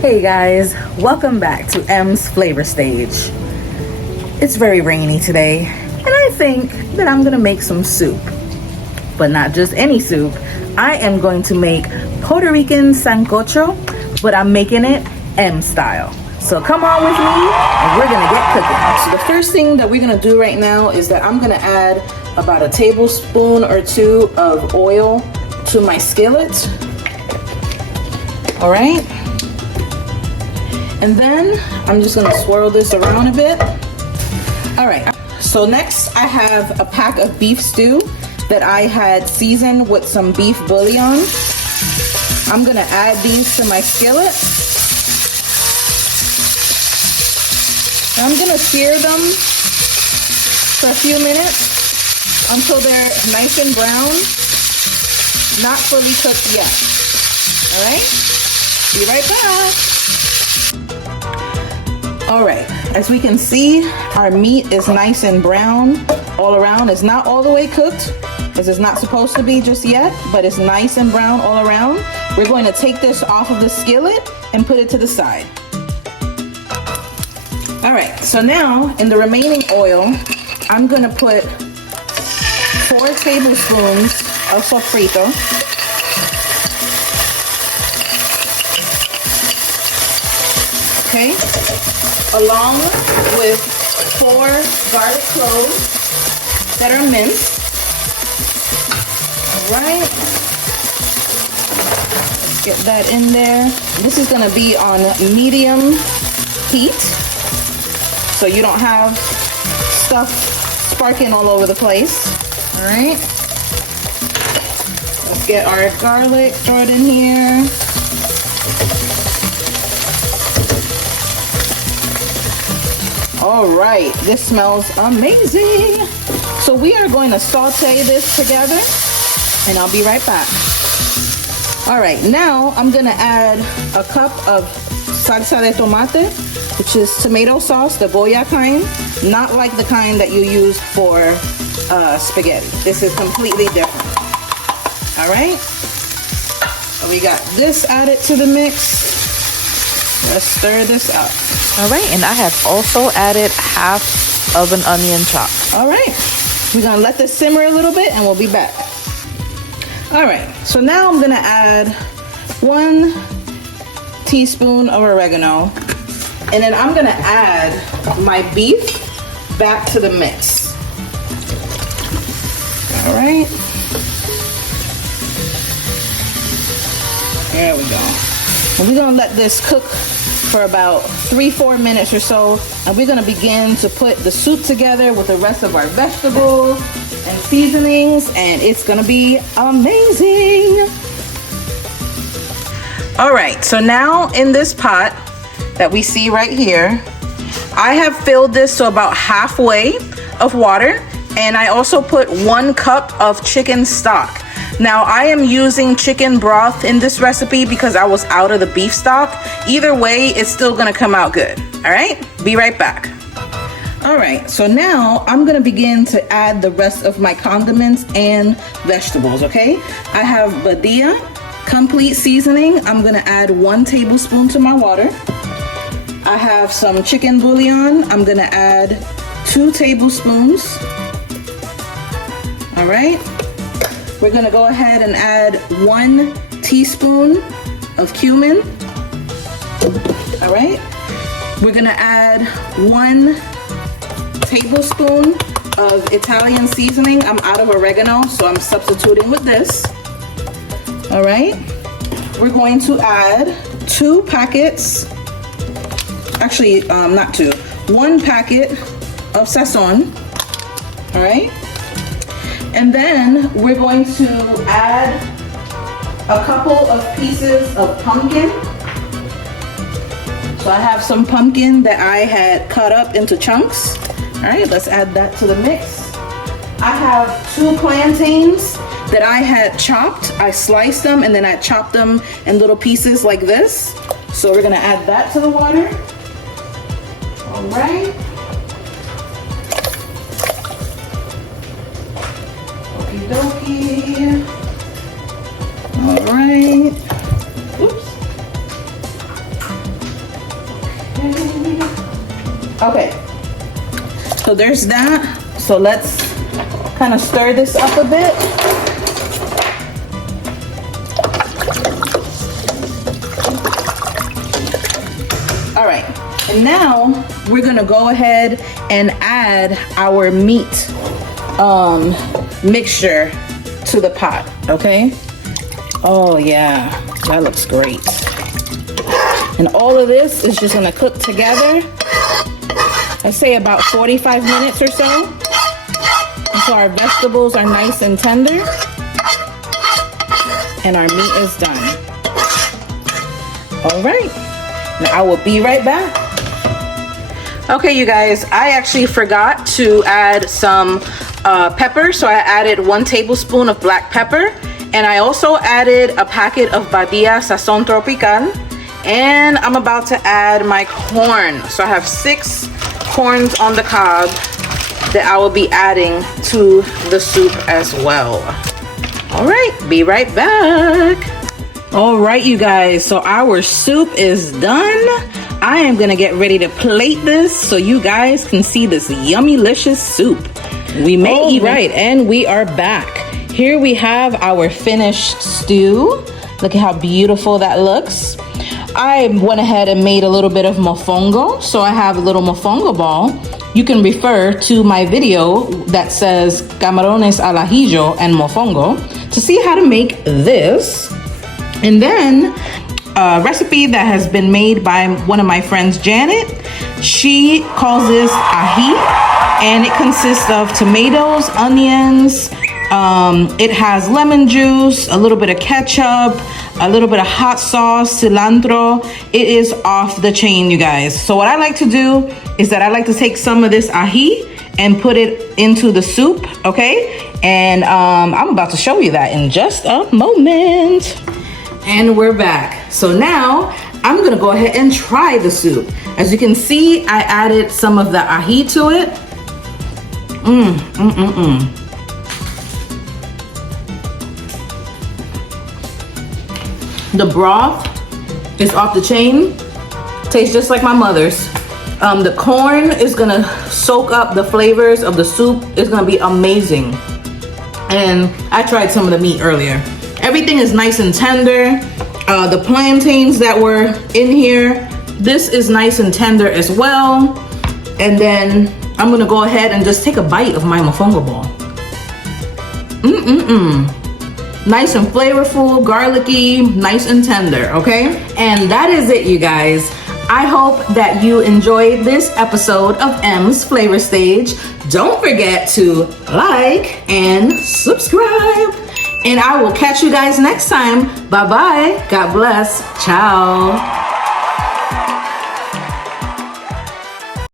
Hey guys, welcome back to M's Flavor Stage. It's very rainy today, and I think that I'm gonna make some soup. But not just any soup. I am going to make Puerto Rican Sancocho, but I'm making it M style. So come on with me, and we're gonna get cooking. So the first thing that we're gonna do right now is that I'm gonna add about a tablespoon or two of oil to my skillet. All right. And then I'm just gonna swirl this around a bit. All right, so next I have a pack of beef stew that I had seasoned with some beef bouillon. I'm gonna add these to my skillet. I'm gonna sear them for a few minutes until they're nice and brown, not fully cooked yet. All right, be right back. All right, as we can see, our meat is nice and brown all around. It's not all the way cooked, because it's not supposed to be just yet, but it's nice and brown all around. We're going to take this off of the skillet and put it to the side. All right, so now in the remaining oil, I'm gonna put 4 tablespoons of sofrito. Okay, along with 4 garlic cloves that are minced. All right, let's get that in there. This is gonna be on medium heat, so you don't have stuff sparking all over the place. All right, let's get our garlic thrown in here. All right, this smells amazing. So we are going to saute this together, and I'll be right back. All right, now I'm gonna add a cup of salsa de tomate, which is tomato sauce, the Goya kind, not like the kind that you use for spaghetti. This is completely different. All right, so we got this added to the mix. Let's stir this up. All right, and I have also added half of an onion chopped. All right, we're gonna let this simmer a little bit and we'll be back. All right, so now I'm gonna add 1 teaspoon of oregano, and then I'm gonna add my beef back to the mix. All right, there we go. And we're gonna let this cook for about 3-4 minutes or so, and we're gonna begin to put the soup together with the rest of our vegetables and seasonings, and it's gonna be amazing. All right, so now in this pot that we see right here, I have filled this to about halfway of water, and I also put 1 cup of chicken stock. Now I am using chicken broth in this recipe because I was out of the beef stock. Either way, it's still gonna come out good. All right, be right back. All right, so now I'm gonna begin to add the rest of my condiments and vegetables, okay? I have Badia complete seasoning. I'm gonna add 1 tablespoon to my water. I have some chicken bouillon. I'm gonna add 2 tablespoons. All right. We're gonna go ahead and add 1 teaspoon of cumin. All right. We're gonna add 1 tablespoon of Italian seasoning. I'm out of oregano, so I'm substituting with this. All right. We're going to add 2 packets, actually not 2, 1 packet of Sazon. All right. And then we're going to add a couple of pieces of pumpkin. So I have some pumpkin that I had cut up into chunks. All right, let's add that to the mix. I have 2 plantains that I had chopped. I sliced them and then I chopped them in little pieces like this. So we're gonna add that to the water. All right. Okie dokie. All right. Oops. Okay, so there's that. So let's kind of stir this up a bit. All right, and now we're gonna go ahead and add our meat mixture to the pot, okay? Oh yeah, that looks great. And all of this is just gonna cook together, I say about 45 minutes or so, until our vegetables are nice and tender and our meat is done. All right, now I will be right back. Okay, you guys, I actually forgot to add some pepper, so I added 1 tablespoon of black pepper, and I also added a packet of Badia Sazon tropical, and I'm about to add my corn. So I have 6 corns on the cob that I will be adding to the soup as well. All right, be right back. All right, you guys, so our soup is done. I am gonna get ready to plate this so you guys can see this yummy-licious soup. We may eat right, and we are back. Here we have our finished stew. Look at how beautiful that looks. I went ahead and made a little bit of mofongo, so I have a little mofongo ball. You can refer to my video that says camarones al ajillo and mofongo to see how to make this. And then a recipe that has been made by one of my friends, Janet. She calls this ají, and it consists of tomatoes, onions, it has lemon juice, a little bit of ketchup, a little bit of hot sauce, cilantro. It is off the chain, you guys. So what I like to do is that I like to take some of this ají and put it into the soup, okay? And I'm about to show you that in just a moment. And we're back. So now I'm gonna go ahead and try the soup. As you can see, I added some of the ají to it. The broth is off the chain. Tastes just like my mother's. The corn is gonna soak up the flavors of the soup. It's gonna be amazing. And I tried some of the meat earlier. Everything is nice and tender. The plantains that were in here, this is nice and tender as well. And then I'm gonna go ahead and just take a bite of my mofongo ball. Nice and flavorful, garlicky, nice and tender, okay? And that is it, you guys. I hope that you enjoyed this episode of Emz Flavor Stage. Don't forget to like and subscribe. And I will catch you guys next time. Bye-bye. God bless. Ciao.